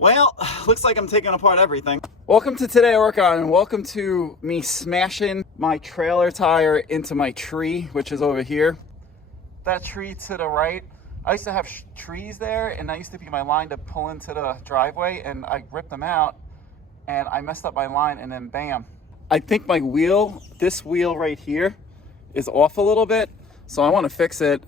Well, looks like I'm taking apart everything. Welcome to Today I Work On, and welcome to me smashing my trailer tire into my tree, which is over here. That tree to the right, I used to have trees there, and that used to be my line to pull into the driveway, and I ripped them out, and I messed up my line, and then bam. I think my wheel, this wheel right here, is off a little bit, so I want to fix it.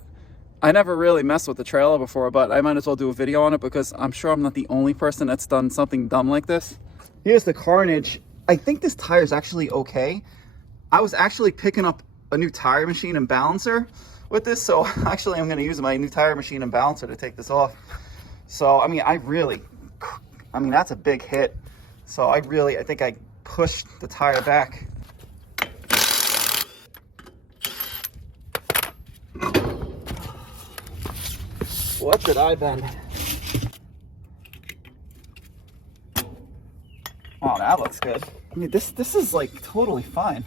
I never really messed with the trailer before, but I might as well do a video on it because I'm sure I'm not the only person that's done something dumb like this. Here's the carnage. I think this tire is actually okay. I was actually picking up a new tire machine and balancer with this, so actually I'm going to use my new tire machine and balancer to take this off. So, I mean, that's a big hit. So I think I pushed the tire back. What did I bend? Oh, that looks good. I mean, this is like totally fine.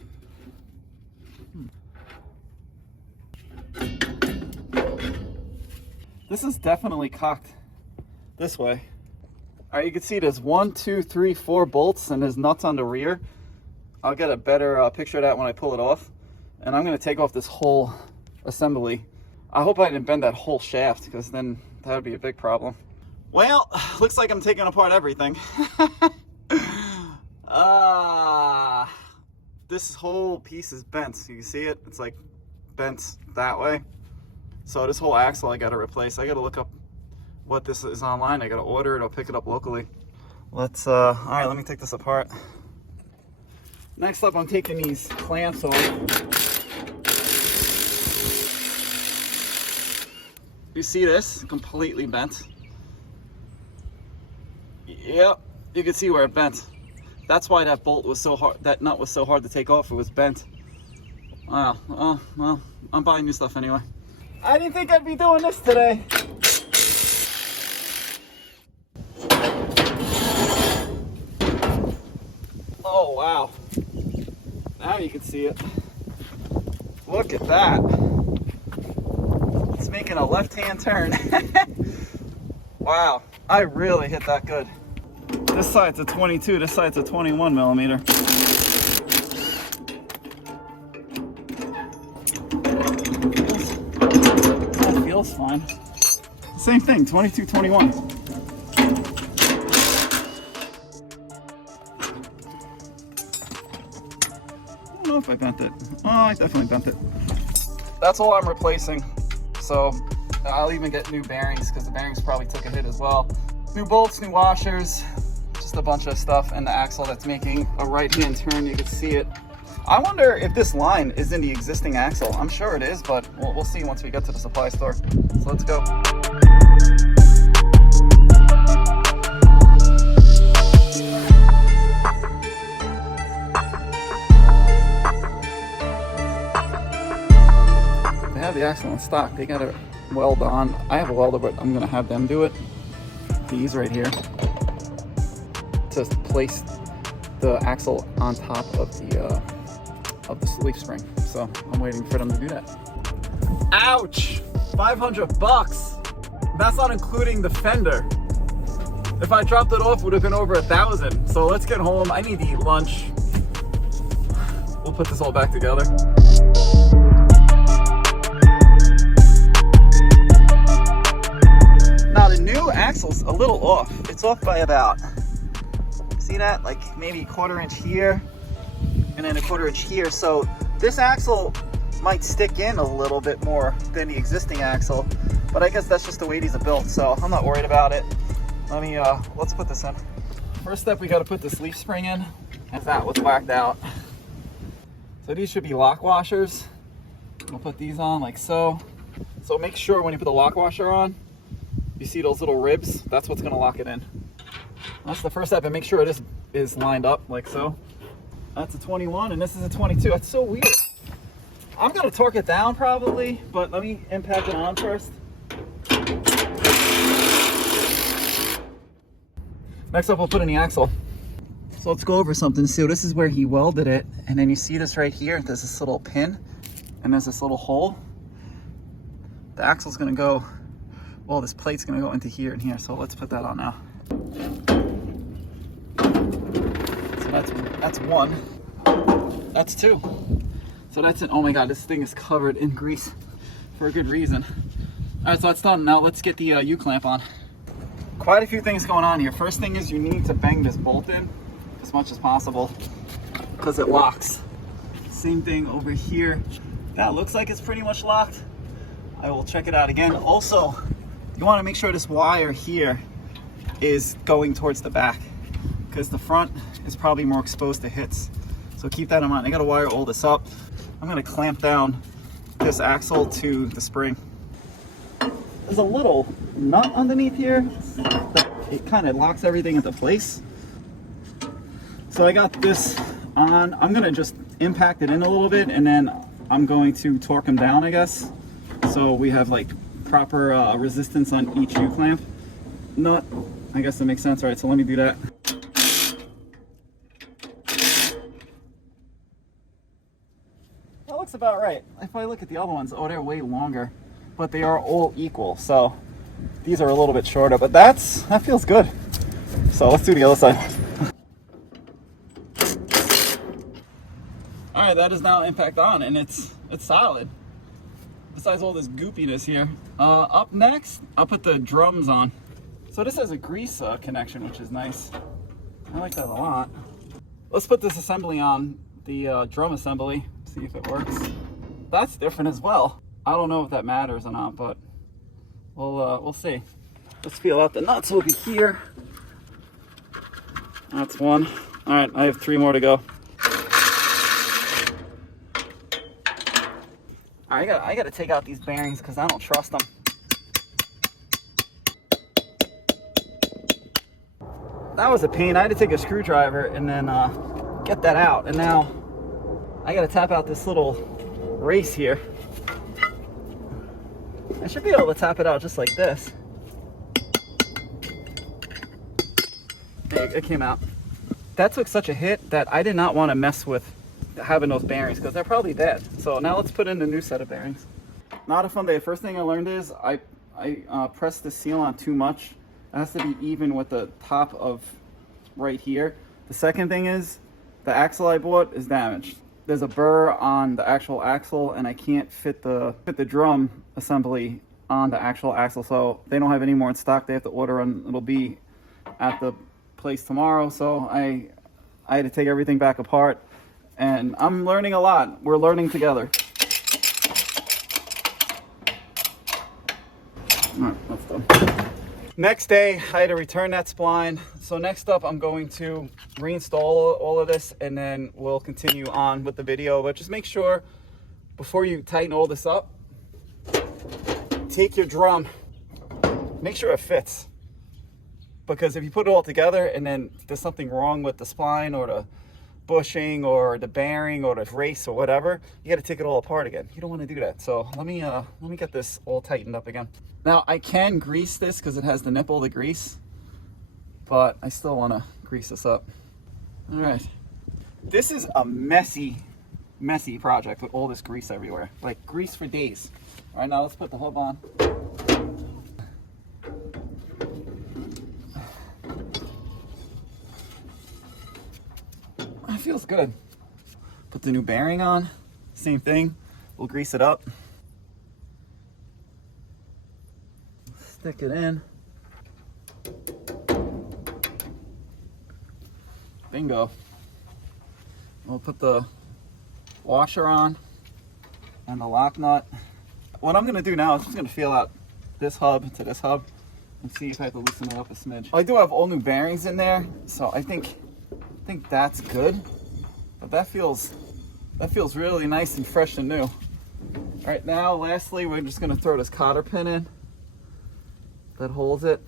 This is definitely cocked this way. All right, you can see there's 1, 2, 3, 4 bolts, and there's nuts on the rear. I'll get a better picture of that when I pull it off. And I'm gonna take off this whole assembly. I hope I didn't bend that whole shaft, because then that would be a big problem. Well, looks like I'm taking apart everything. This whole piece is bent. You can see it? It's like bent that way. So this whole axle I gotta replace. I gotta look up what this is online. I gotta order it or pick it up locally. All right, let me take this apart. Next up, I'm taking these clamps off. You see this? Completely bent. Yep, you can see where it bent. That's why that bolt was so hard, that nut was so hard to take off. It was bent. Wow, well, I'm buying new stuff anyway. I didn't think I'd be doing this today. Oh, wow. Now you can see it. Look at that. It's making a left-hand turn. Wow, I really hit that good. This side's a 22, this side's a 21 millimeter. That feels fine. Same thing, 22, 21. I don't know if I bent it. Oh, I definitely bent it. That's all I'm replacing. So I'll even get new bearings because the bearings probably took a hit as well. New bolts, new washers, just a bunch of stuff, and the axle that's making a right-hand turn. You can see it. I wonder if this line is in the existing axle. I'm sure it is, but we'll see once we get to the supply store. So let's go. They have the axle in stock. They got to weld on. I have a welder, but I'm gonna have them do it. These right here to place the axle on top of the leaf spring. So I'm waiting for them to do that. Ouch! 500 bucks. That's not including the fender. If I dropped it off, it would have been over 1,000. So let's get home. I need to eat lunch. We'll put this all back together. Now the new axle's a little off. It's off by about, see that? Like maybe a 1/4 inch here and then a 1/4 inch here. So this axle might stick in a little bit more than the existing axle, but I guess that's just the way these are built. So I'm not worried about it. Let's put this in. First step, we got to put this leaf spring in. And that was whacked out. So these should be lock washers. We'll put these on like so. So make sure when you put the lock washer on, you see those little ribs? That's what's gonna lock it in. That's the first step, and make sure it is lined up like so. That's a 21 and this is a 22. That's so weird. I'm gonna torque it down probably, but let me impact it on first. Next up, we'll put in the axle. So let's go over something. So this is where he welded it, and then you see this right here. There's this little pin, and there's this little hole. The axle's gonna go, well, this plate's gonna go into here and here. So let's put that on now. That's one. That's two. So that's it. Oh my God, this thing is covered in grease for a good reason. All right, so that's done. Now let's get the U-clamp on. Quite a few things going on here. First thing is you need to bang this bolt in as much as possible because it locks. Same thing over here. That looks like it's pretty much locked. I will check it out again. Also, you want to make sure this wire here is going towards the back because the front is probably more exposed to hits. So keep that in mind. I got to wire all this up. I'm going to clamp down this axle to the spring. There's a little nut underneath here. It kind of locks everything into place. So I got this on. I'm going to just impact it in a little bit and then I'm going to torque them down, I guess. So we have like proper resistance on each U-clamp nut. I guess that makes sense. All right, so let me do that. That looks about right. If I look at the other ones, oh, they're way longer, but they are all equal. So these are a little bit shorter, but that feels good. So let's do the other side. All right, that is now impact on, and it's solid. Besides all this goopiness here. Up next, I'll put the drums on. So this has a grease connection, which is nice. I like that a lot. Let's put this assembly on, the drum assembly, see if it works. That's different as well. I don't know if that matters or not, but we'll see. Let's feel out the nuts over here. That's one. All right, I have 3 more to go. I gotta take out these bearings because I don't trust them. That was a pain. I had to take a screwdriver and then get that out. And now I gotta tap out this little race here. I should be able to tap it out just like this. There, it came out. That took such a hit that I did not want to mess with having those bearings because they're probably dead. So now let's put in a new set of bearings. Not a fun day. First thing I learned is I pressed the seal on too much. It has to be even with the top of right here. The second thing is the axle I bought is damaged. There's a burr on the actual axle and I can't fit the drum assembly on the actual axle. So they don't have any more in stock. They have to order and it'll be at the place tomorrow. So I had to take everything back apart and I'm learning a lot. We're learning together. All right, that's done. Next day, I had to return that spline. So next up, I'm going to reinstall all of this and then we'll continue on with the video. But just make sure before you tighten all this up, take your drum, make sure it fits. Because if you put it all together and then there's something wrong with the spline or the bushing or the bearing or the race or whatever, you got to take it all apart again. You don't want to do that. So let me get this all tightened up again. Now I can grease this because it has the nipple to grease, but I still want to grease this up. All right, this is a messy project with all this grease everywhere, like grease for days. All right, now let's put the hub on. It feels good. Put the new bearing on, same thing. We'll grease it up. Stick it in. Bingo. We'll put the washer on and the lock nut. What I'm gonna do now is just gonna feel out this hub to this hub and see if I have to loosen it up a smidge. I do have all new bearings in there, so I think that's good. But that feels really nice and fresh and new. All right, now lastly, we're just gonna throw this cotter pin in that holds it.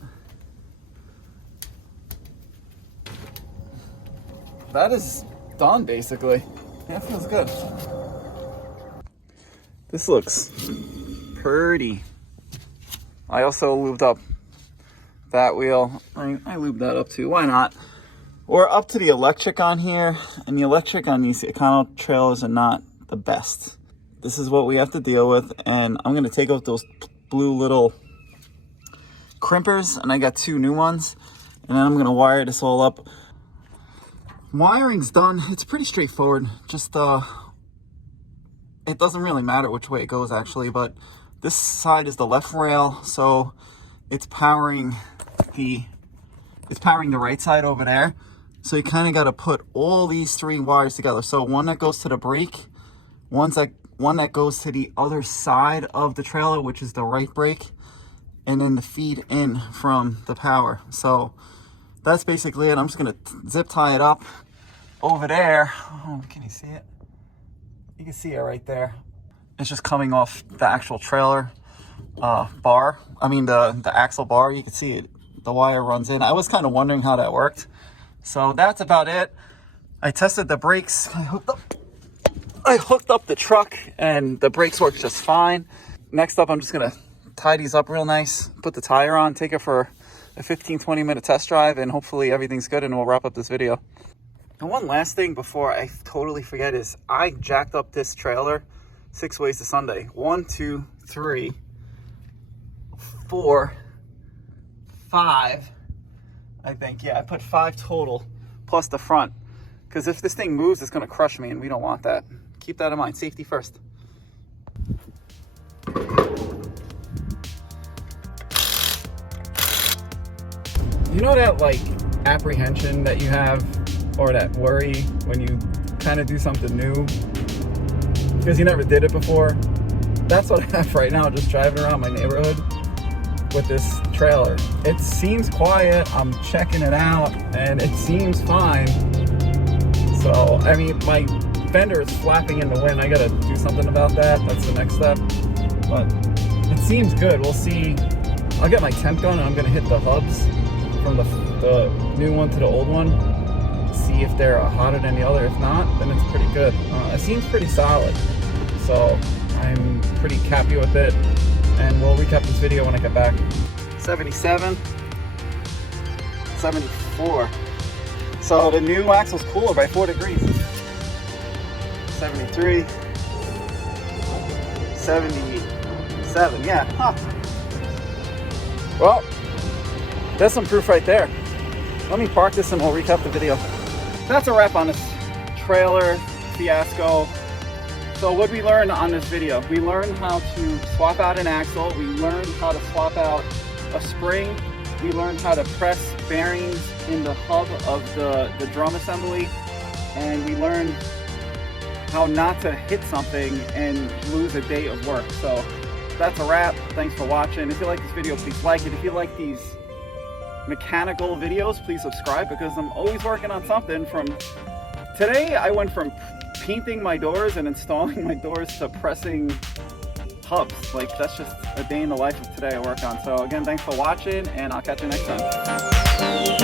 That is done basically. That feels good. This looks pretty. I also lubed up that wheel. I lubed that up too, why not? We're up to the electric on here, and the electric on these Econo trailers are not the best. This is what we have to deal with, and I'm gonna take out those blue little crimpers, and I got 2 new ones, and then I'm gonna wire this all up. wiring's done. It's pretty straightforward. Just it doesn't really matter which way it goes actually, but this side is the left rail, so it's powering the right side over there. So you kind of got to put all these three wires together. So one that goes to the brake, one that goes to the other side of the trailer, which is the right brake, and then the feed in from the power. So that's basically it. I'm just gonna zip tie it up over there. Oh, can you see it? You can see it right there. It's just coming off the actual trailer bar. I mean the axle bar. You can see it. The wire runs in. I was kind of wondering how that worked. So that's about it. I tested the brakes. I hooked up the truck and the brakes work just fine. Next up, I'm just gonna tie these up real nice, put the tire on, take it for a 15-20 minute test drive, and hopefully everything's good and we'll wrap up this video. And one last thing before I totally forget is I jacked up this trailer 6 ways to Sunday. 1, 2, 3, 4, 5. I think, yeah, I put 5 total plus the front, because if this thing moves, it's going to crush me and we don't want that. Keep that in mind. Safety first. You know that like apprehension that you have, or that worry when you kind of do something new because you never did it before? That's what I have right now, just driving around my neighborhood with this trailer. It seems quiet. I'm checking it out and it seems fine. So, I mean, my fender is flapping in the wind. I gotta do something about that. That's the next step. But it seems good. We'll see. I'll get my temp gun and I'm gonna hit the hubs from the new one to the old one. See if they're hotter than the other. If not, then it's pretty good. It seems pretty solid. So I'm pretty happy with it. And we'll recap this video when I get back. 77, 74. So the new axle's cooler by 4 degrees. 73, 77, yeah, huh. Well, that's some proof right there. Let me park this and we'll recap the video. That's a wrap on this trailer fiasco. So what we learned on this video, we learned how to swap out an axle, we learned how to swap out a spring, we learned how to press bearings in the hub of the drum assembly, and we learned how not to hit something and lose a day of work. So that's a wrap. Thanks for watching. If you like this video, please like it. If you like these mechanical videos, please subscribe, because I'm always working on something. From today, I went from painting my doors and installing my doors to pressing hubs. Like, that's just a day in the life of Today I Work On. So again, thanks for watching, and I'll catch you next time.